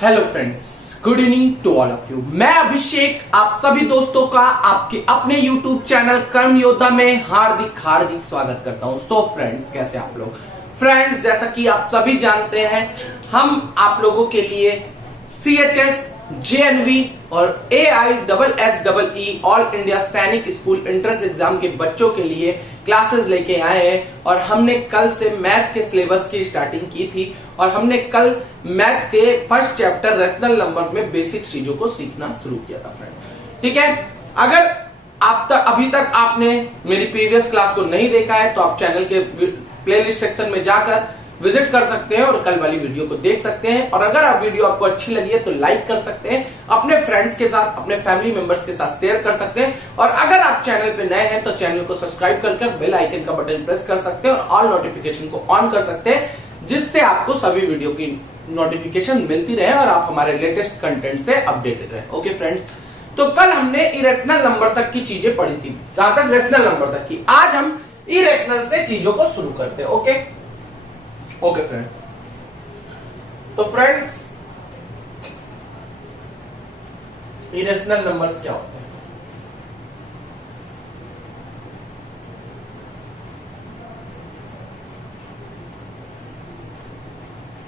Hello friends, good evening to all of you. मैं अभिषेक आप सभी दोस्तों का आपके अपने YouTube चैनल कर्म योद्धा में हार्दिक हार्दिक स्वागत करता हूं। सो फ्रेंड्स, कैसे आप लोग? फ्रेंड्स, जैसा कि आप सभी जानते हैं, हम आप लोगों के लिए CHS, JNV और AISSEE ऑल इंडिया सैनिक स्कूल एंट्रेंस एग्जाम के बच्चों के लिए क्लासेस लेके आए हैं। और हमने कल से मैथ के सिलेबस की स्टार्टिंग की थी और हमने कल मैथ के फर्स्ट चैप्टर रेशनल नंबर में बेसिक चीजों को सीखना शुरू किया था फ्रेंड। ठीक है, अगर अभी तक आपने मेरी प्रीवियस क्लास को नहीं देखा है तो आप चैनल के प्लेलिस्ट सेक्शन में जाकर विजिट कर सकते हैं और कल वाली वीडियो को देख सकते हैं। और अगर आप वीडियो आपको अच्छी लगी है तो लाइक कर सकते हैं, अपने फ्रेंड्स के साथ, अपने फैमिली मेंबर्स के साथ शेयर कर सकते हैं। और अगर आप चैनल पे नए हैं तो चैनल को सब्सक्राइब कर बेल आइकन का बटन प्रेस कर सकते हैं और ऑल नोटिफिकेशन को ऑन कर सकते हैं, जिससे आपको सभी वीडियो की नोटिफिकेशन मिलती रहे और आप हमारे लेटेस्ट कंटेंट से अपडेटेड रहे। ओके फ्रेंड्स, तो कल हमने इरेशनल नंबर तक की चीजें पढ़ी थी, जहां तक रेशनल नंबर तक की। आज हम इरेशनल से चीजों को शुरू करते हैं। ओके फ्रेंड्स, तो फ्रेंड्स, इरेशनल नंबर्स क्या होते हैं?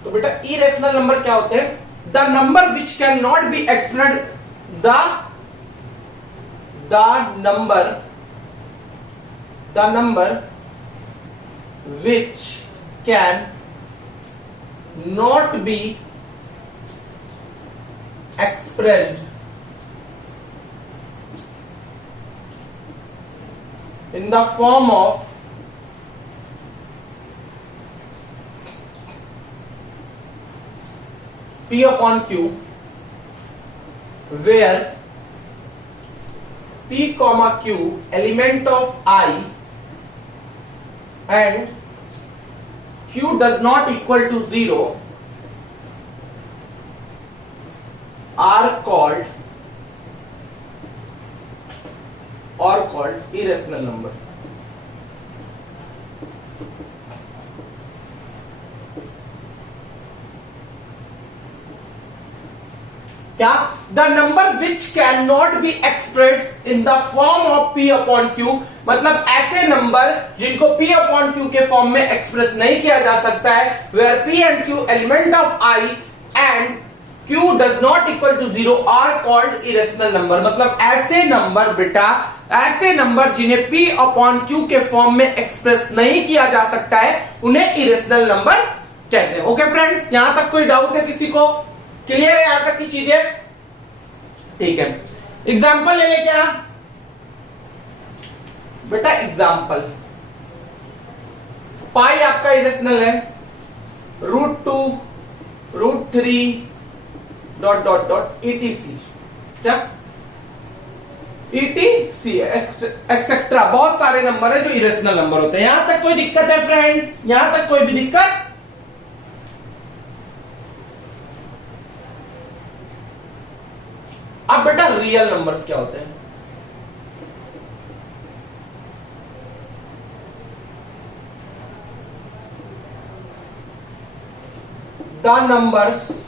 तो बेटा, इरेशनल नंबर क्या होते हैं? The number which can not be explained, the number which can not be expressed in the form of P upon Q, where P comma Q element of I and Q does not equal to 0 are called irrational number. क्या? The number which cannot be expressed in the form of P upon Q, मतलब ऐसे number जिनको P upon Q के form में express नहीं किया जा सकता है, where P and Q element of I and Q does not equal to 0 are called irrational number। मतलब ऐसे नंबर बेटा, ऐसे नंबर जिन्हें P upon Q के फॉर्म में एक्सप्रेस नहीं किया जा सकता है, उन्हें इरेशनल नंबर कहते हैं। ओके फ्रेंड्स, यहां तक कोई डाउट है किसी को? क्लियर है यहां तक की चीजें? ठीक है, एग्जाम्पल ले लें क्या बेटा? एग्जाम्पल, पाई आपका इरेशनल है, √2, √3 डॉट डॉट डॉट ETC, क्या ETC एक्सेट्रा, बहुत सारे नंबर है जो इरेशनल नंबर होते हैं। यहां तक कोई दिक्कत है फ्रेंड्स? यहां तक कोई भी दिक्कत? अब बेटा, रियल नंबर्स क्या होते हैं? The numbers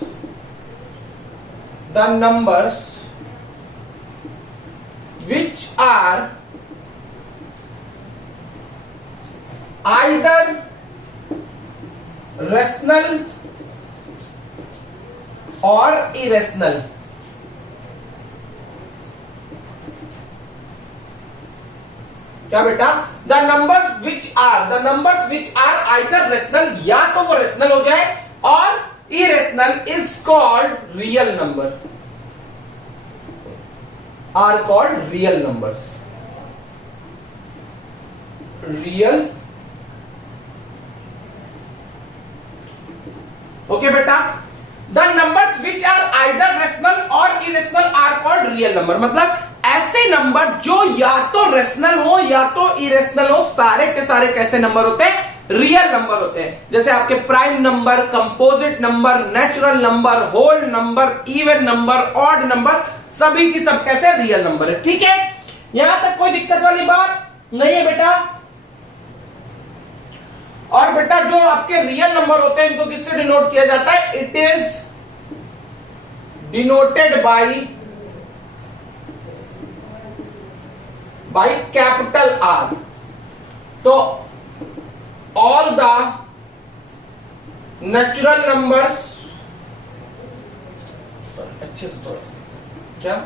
which are either rational or irrational। क्या बेटा? The numbers which are either rational, या तो वो रेशनल हो जाए, और irrational is called real number, are called real numbers. Real, okay बेटा, the numbers which are either rational और irrational are called real number. मतलब ऐसे नंबर जो या तो रेशनल हो या तो इरेशनल हो, सारे के सारे कैसे नंबर होते हैं? रियल नंबर होते हैं। जैसे आपके prime number, composite number, natural number, whole number, even number, odd number, सभी की सब कैसे? रियल नंबर है। ठीक है, यहां तक कोई दिक्कत वाली बात नहीं है बेटा? और बेटा जो आपके रियल नंबर होते हैं इनको किससे डिनोट किया जाता है? It is denoted by capital R. तो all the natural numbers, अच्छे से थोड़ा क्या,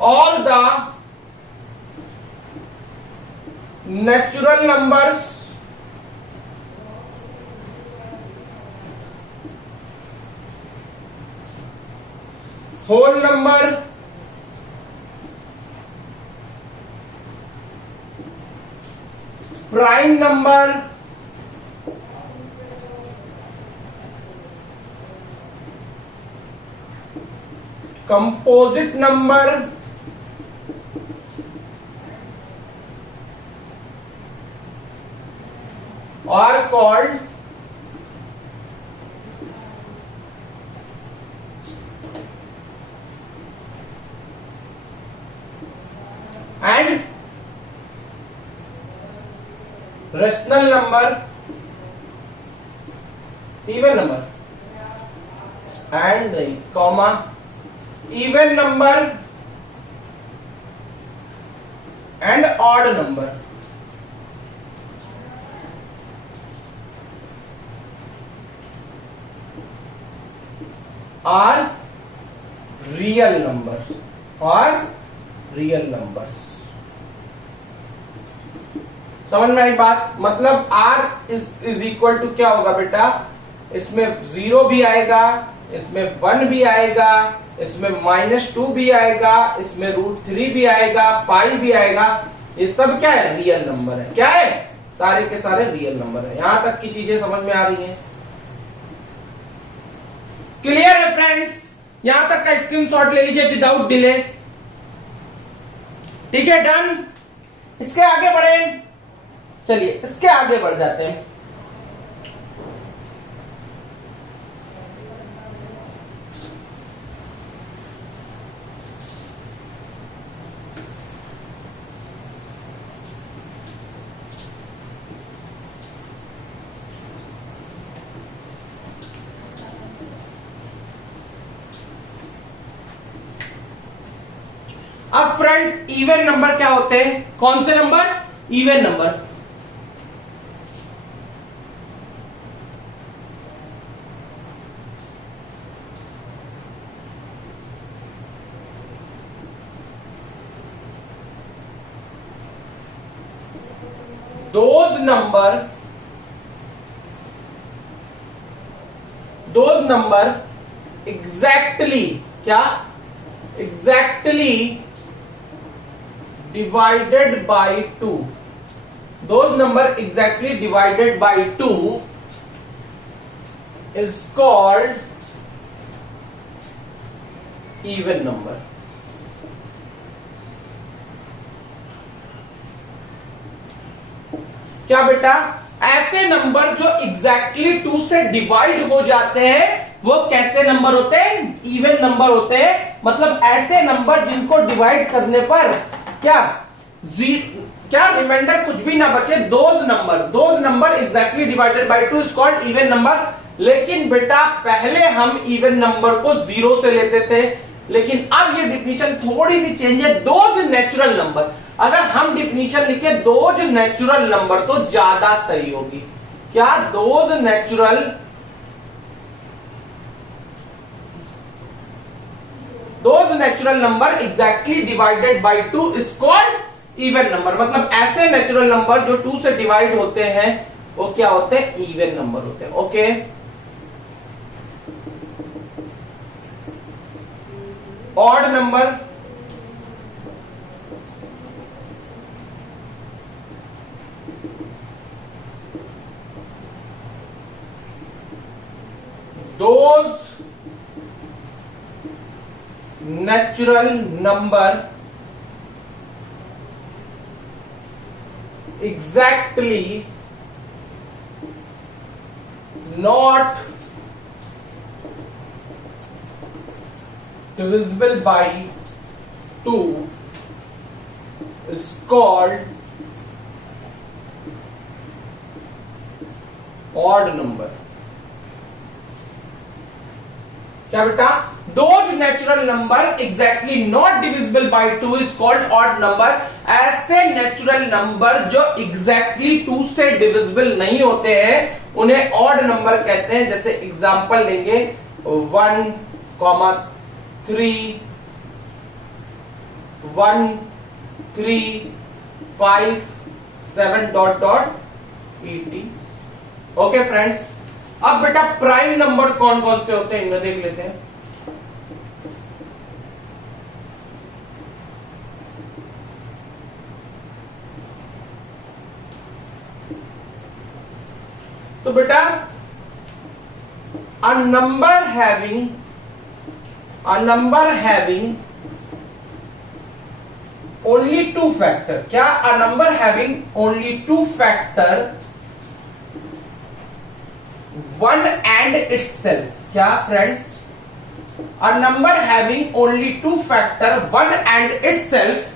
all the natural numbers whole number prime number composite number are called and rational number, even number, and comma even number and odd number. Are real numbers, or real numbers. समझ में आई बात? मतलब R is equal to क्या होगा बेटा, इसमें 0 भी आएगा, इसमें 1 भी आएगा, इसमें -2 भी आएगा, इसमें √3 भी आएगा, पाई भी आएगा। ये सब क्या है? रियल नंबर है। क्या है? सारे के सारे रियल नंबर है। यहां तक की चीजें समझ में आ रही हैं? क्लियर है फ्रेंड्स? यहां तक का स्क्रीनशॉट ले लीजिए विदाउट डिले। ठीक है, डन। इसके आगे बढ़े, चलिए इसके आगे बढ़ जाते हैं। अब फ्रेंड्स इवन नंबर क्या होते हैं? कौन से number? Even number. those number exactly क्या? exactly divided by 2. those number exactly divided by 2 is called even number. क्या बेटा? ऐसे नंबर जो एग्जैक्टली 2 से डिवाइड हो जाते हैं वो कैसे नंबर होते हैं? इवन नंबर होते हैं। मतलब ऐसे नंबर जिनको डिवाइड करने पर क्या रिमाइंडर कुछ भी ना बचे, those number exactly divided by 2 is called even number. लेकिन बेटा पहले हम इवन नंबर को 0 से लेते थे, लेकिन अब ये डिफिनीशन थोड़ी सी चेंज है। दोज नेचुरल नंबर, अगर हम डिफिनीशन लिखे दोज नेचुरल नंबर तो ज्यादा सही होगी। क्या? Those natural number exactly divided by 2 is called even number. मतलब ऐसे नेचुरल नंबर जो 2 से डिवाइड होते हैं वो क्या होते हैं? इवन नंबर होते हैं। Okay, odd number, those natural number exactly not divisible by 2 is called odd number. क्या बेटा, those natural number exactly not divisible by 2 is called odd number. ऐसे नेचुरल नंबर जो एग्जैक्टली 2 से डिविजिबल नहीं होते हैं उन्हें ऑड नंबर कहते हैं। जैसे एग्जांपल लेंगे 1, 3, 1, 3, 5, 7 dot dot ET। Okay friends, अब बेटा प्राइम नंबर कौन कौन से होते हैं इनमें देख लेते हैं। तो बेटा a number having only 2 factor, क्या a number having only 2 factor 1 and itself, क्या friends, a number having only 2 factor 1 and itself,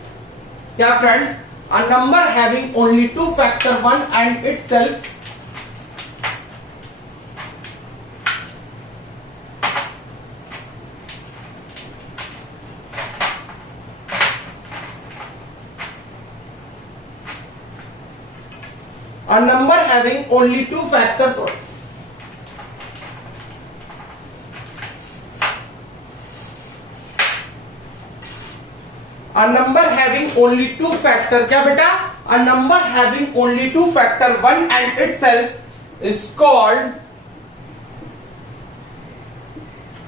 क्या friends, a number having only 2 factor 1 and itself a number having only 2 factor a number having only 2 factor, क्या बेटा, a number having only 2 factor 1 and itself is called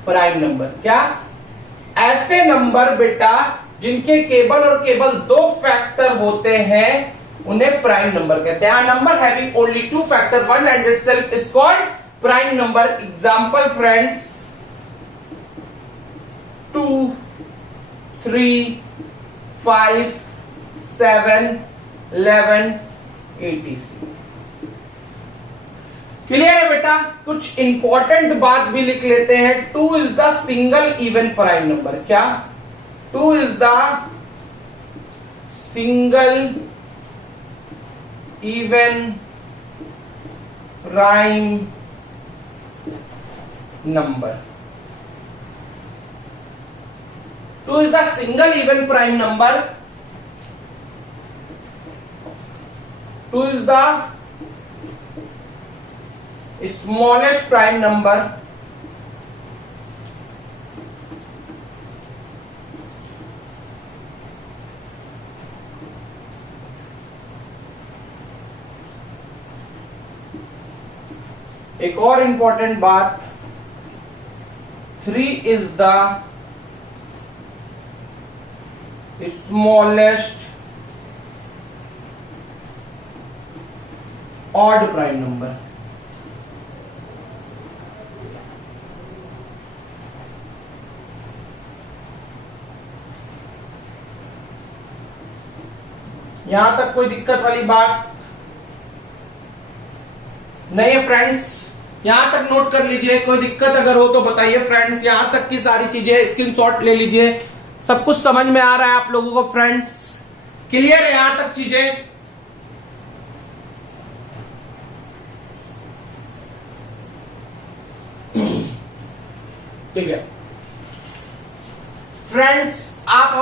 prime number. क्या, ऐसे number बेटा जिनके केवल और केवल 2 फैक्टर होते हैं उन्हें प्राइम नंबर कहते हैं। Number having only 2 factor 1 and itself is called prime number. Example friends 2, 3, 5, 7, 11, etc। Clear है बेटा। कुछ इंपॉर्टेंट बात भी लिख लेते हैं। 2 is the single even prime number. क्या, 2 is the single even prime number. 2 is the single even prime number. 2 is the smallest prime number. एक और इंपॉर्टेंट बात, 3 is the smallest odd prime number। यहां तक कोई दिक्कत वाली बात नहीं है फ्रेंड्स? यहां तक नोट कर लीजिए, कोई दिक्कत अगर हो तो बताइए फ्रेंड्स। यहां तक की सारी चीजें स्क्रीनशॉट ले लीजिए। सब कुछ समझ में आ रहा है आप लोगों को फ्रेंड्स? क्लियर है यहां तक चीजें? ठीक है फ्रेंड्स, आप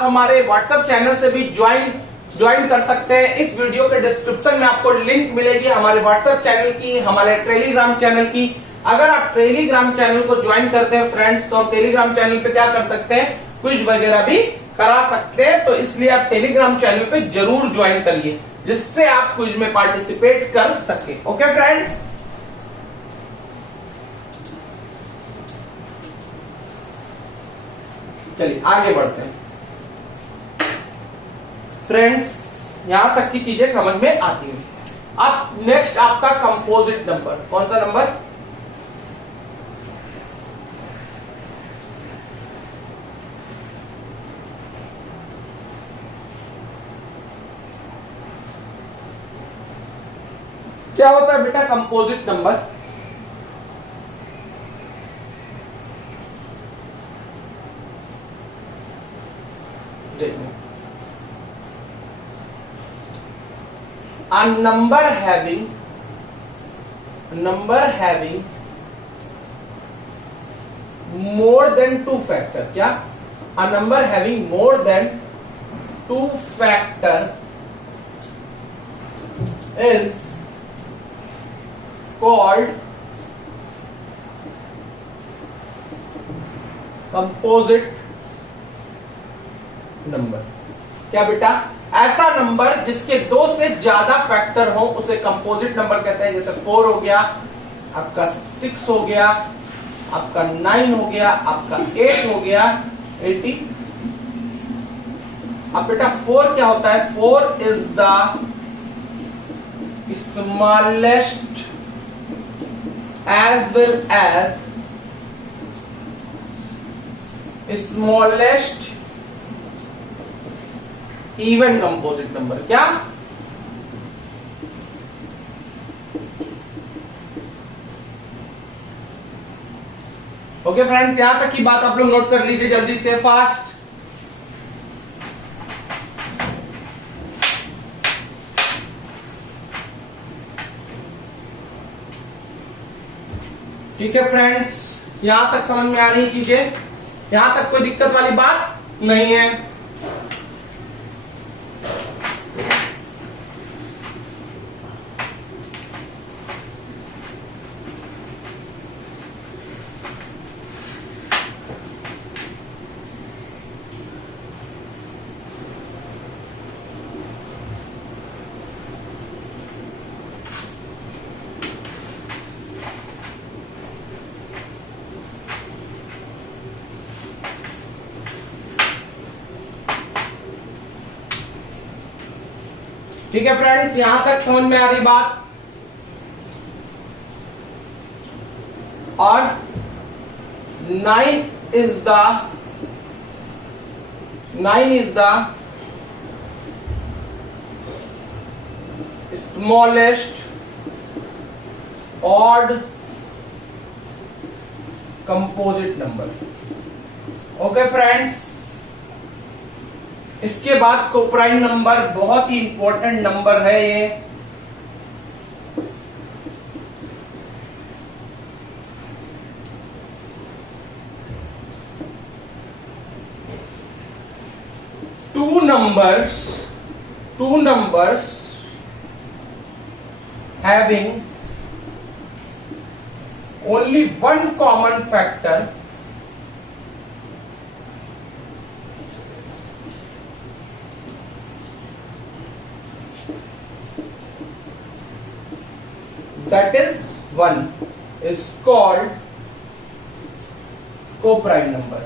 हमारे व्हाट्सएप चैनल से भी ज्वाइन कर सकते हैं। इस वीडियो के डिस्क्रिप्शन में आपको लिंक मिलेगी हमारे व्हाट्सएप चैनल की, हमारे टेलीग्राम चैनल की। अगर आप टेलीग्राम चैनल को ज्वाइन करते हैं फ्रेंड्स, तो आप टेलीग्राम चैनल पे क्या कर सकते हैं, क्विज वगैरह भी करा सकते हैं। तो इसलिए आप टेलीग्राम चैनल पे जरूर ज्वाइन करिए, जिससे आप क्विज में पार्टिसिपेट कर सके। ओके फ्रेंड्स, चलिए आगे बढ़ते हैं फ्रेंड्स। यहां तक की चीजें समझ में आती हैं। अब नेक्स्ट आपका कंपोजिट नंबर। कौन सा नंबर? क्या होता है बेटा कंपोजिट नंबर? देखो, a number having more than 2 factor, क्या? A number having more than 2 factor is called composite number. क्या बेटा? ऐसा नंबर जिसके 2 से ज्यादा फैक्टर हो उसे कंपोजिट नंबर कहते हैं। जैसे 4 हो गया, आपका 6 हो गया, आपका 9 हो गया, आपका 8 हो गया, 80। अब बेटा 4 क्या होता है? 4 is the smallest as well as smallest even composite number. क्या? ओके फ्रेंड्स, यहां तक की बात आप लोग नोट कर लीजिए जल्दी से, फास्ट। ठीक है फ्रेंड्स, यहां तक समझ में आ रही चीजें? यहां तक कोई दिक्कत वाली बात नहीं है। ठीक है फ्रेंड्स, यहां तक समझ में आ रही बात? और 9 is the smallest odd composite number. Okay friends, इसके बाद कोप्राइम नंबर बहुत ही इंपॉर्टेंट नंबर है ये। Two numbers having only one common factor that is 1 is called coprime number.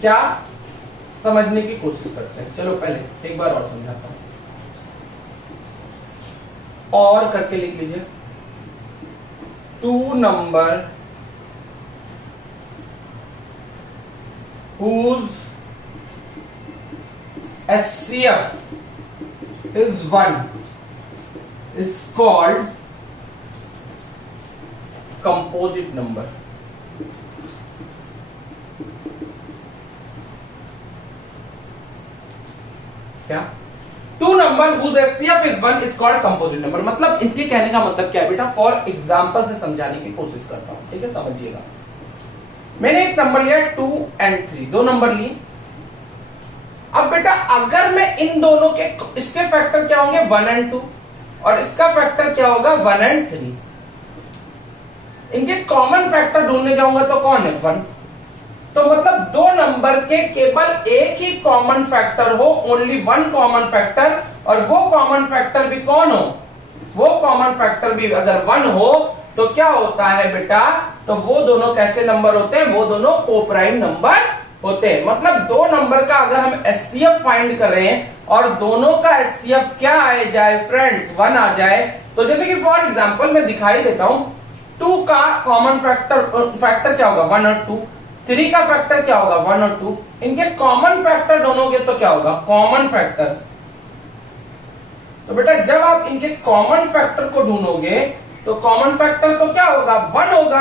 क्या? समझने की कोशिश करते हैं। चलो पहले एक बार और समझाता हूं, और करके लिख लीजिए। 2 number whose SCF is 1 is called composite number. क्या? 2 number whose SCF is 1 is called composite number. मतलब इनके कहने का मतलब क्या है बेटा? फॉर एग्जाम्पल से समझाने की कोशिश करता हूं, ठीक है? समझिएगा। मैंने एक नंबर लिया 2 and 3, 2 नंबर लिए। अब बेटा अगर मैं इन दोनों के, इसके फैक्टर क्या होंगे? 1 and 2, और इसका फैक्टर क्या होगा? 1 and 3। इनके कॉमन फैक्टर ढूंढने जाऊंगा तो कौन है? 1। तो मतलब 2 नंबर के केवल एक ही कॉमन फैक्टर हो, ओनली 1 कॉमन फैक्टर, और वो कॉमन फैक्टर भी कौन हो? वो कॉमन फैक्टर भी अगर 1 हो तो क्या होता है बेटा? तो वो दोनों कैसे नंबर होते हैं? वो दोनों कोप्राइम नंबर होते हैं। मतलब 2 नंबर का अगर हम एचसीएफ फाइंड करें और दोनों का एचसीएफ क्या आ जाए फ्रेंड्स? 1 आ जाए, तो जैसे कि फॉर एग्जांपल मैं दिखाई देता हूं, 2 का कॉमन फैक्टर क्या होगा? 1 और 2। 3 का फैक्टर क्या होगा? 1 और 2। इनके कॉमन फैक्टर ढूंढोगे तो क्या होगा? Common factor. तो बेटा जब आप इनके कॉमन फैक्टर को ढूंढोगे तो कॉमन फैक्टर तो क्या होगा? 1 होगा।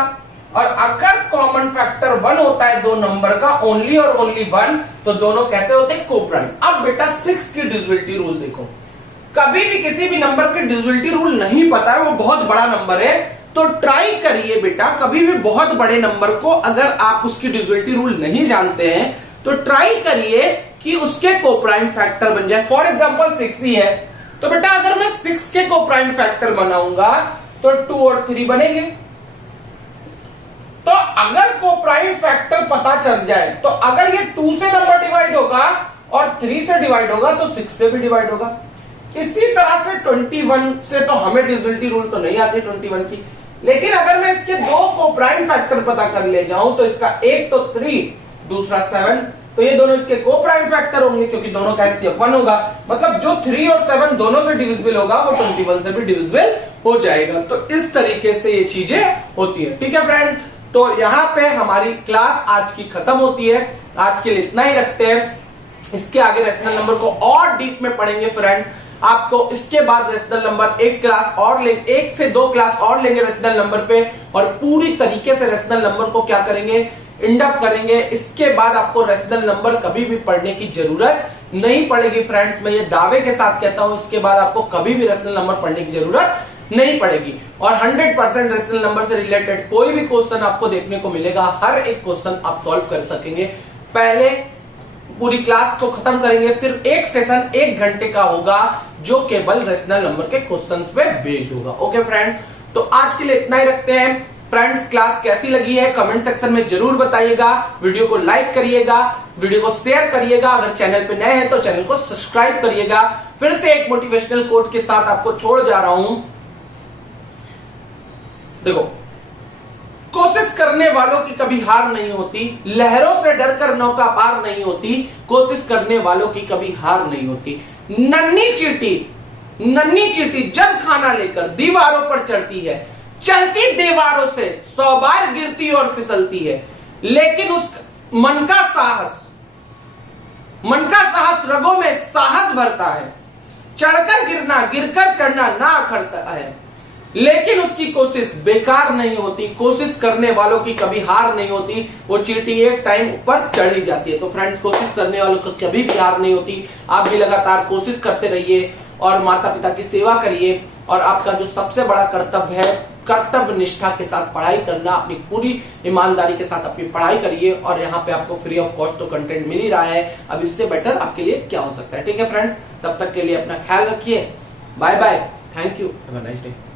और अगर कॉमन फैक्टर 1 होता है 2 नंबर का, ओनली और ओनली 1, तो दोनों कैसे होते हैं? कोप्राइम। अब बेटा 6 की डिविजिबिलिटी रूल देखो। कभी भी किसी भी नंबर की डिविजिबिलिटी रूल नहीं पता है, वो बहुत बड़ा नंबर है, तो ट्राई करिए बेटा, कभी भी बहुत बड़े नंबर को अगर आप उसकी डिविजिबिलिटी रूल नहीं जानते हैं तो ट्राई करिए कि उसके कोप्राइम फैक्टर बन जाए। फॉर एग्जांपल 6 ही है, तो बेटा अगर मैं 6 के कोप्राइम फैक्टर बनाऊंगा तो 2 और 3 बनेंगे। तो अगर कोप्राइम फैक्टर पता चल जाए तो अगर ये 2 से नंबर डिवाइड होगा और 3 से डिवाइड होगा तो 6 से भी डिवाइड होगा। इसी तरह से 21 से तो हमें डिविजिबिलिटी रूल तो नहीं आती 21 की, लेकिन अगर मैं इसके 2 कोप्राइम फैक्टर पता कर ले जाऊं तो इसका एक तो 3, दूसरा 7, तो ये दोनों इसके कोप्राइम फैक्टर होंगे क्योंकि दोनों का HCF 1 होगा। मतलब जो 3 और 7 दोनों से डिविजिबल होगा वो 21 से भी डिविजिबल हो जाएगा। तो इस तरीके से ये चीजें होती है। ठीक है फ्रेंड, तो यहां पे हमारी क्लास आज की खत्म होती है। आज के लिए इतना ही रखते हैं। इसके आगे रेशनल नंबर को और डीप में पढ़ेंगे फ्रेंड्स। आपको इसके बाद रेशनल नंबर एक क्लास और लेंगे, 1 से 2 क्लास और लेंगे रेशनल नंबर पे, और पूरी तरीके से रेशनल नंबर को क्या करेंगे, इंडअप करेंगे। इसके बाद आपको रेशनल नंबर कभी भी पढ़ने की जरूरत नहीं पड़ेगी फ्रेंड्स। मैं ये दावे के साथ कहता हूं, इसके बाद आपको कभी भी रेशनल नंबर पढ़ने की जरूरत नहीं पड़ेगी। और 100% रेशनल नंबर से रिलेटेड कोई भी क्वेश्चन आपको देखने को मिलेगा, हर एक क्वेश्चन आप सॉल्व कर सकेंगे। पहले पूरी क्लास को खत्म करेंगे, फिर एक सेशन 1 घंटे का होगा जो केवल रेशनल नंबर के क्वेश्चंस पे बेस्ड होगा। ओके फ्रेंड, तो आज के लिए इतना ही रखते हैं फ्रेंड्स। क्लास कैसी लगी है कमेंट सेक्शन में जरूर बताइएगा। वीडियो को लाइक करिएगा, वीडियो को शेयर करिएगा। अगर चैनल पे नए हैं तो चैनल को सब्सक्राइब करिएगा। फिर से एक मोटिवेशनल कोट के साथ आपको छोड़ जा रहा हूं। देखो, कोशिश करने वालों की कभी हार नहीं होती, लहरों से डरकर नौका पार नहीं होती, कोशिश करने वालों की कभी हार नहीं होती। नन्ही चींटी जब खाना लेकर दीवारों पर चढ़ती है, चढ़ती दीवारों से 100 बार गिरती और फिसलती है, लेकिन उस मन का साहस रगों में साहस भरता है। चढ़कर गिरना, गिरकर चढ़ना ना अखरता है, लेकिन उसकी कोशिश बेकार नहीं होती। कोशिश करने वालों की कभी हार नहीं होती। वो चींटी एक टाइम ऊपर चढ़ी जाती है। तो फ्रेंड्स, कोशिश करने वालों को कभी भी हार नहीं होती। आप भी लगातार कोशिश करते रहिए और माता पिता की सेवा करिए। और आपका जो सबसे बड़ा कर्तव्य है, कर्तव्य निष्ठा के साथ पढ़ाई करना, अपनी पूरी ईमानदारी के साथ अपनी पढ़ाई करिए। और यहाँ पे आपको फ्री ऑफ कॉस्ट तो कंटेंट मिल ही रहा है, अब इससे बेटर आपके लिए क्या हो सकता है। ठीक है फ्रेंड्स, तब तक के लिए अपना ख्याल रखिए। Bye bye, thank you, have a nice day.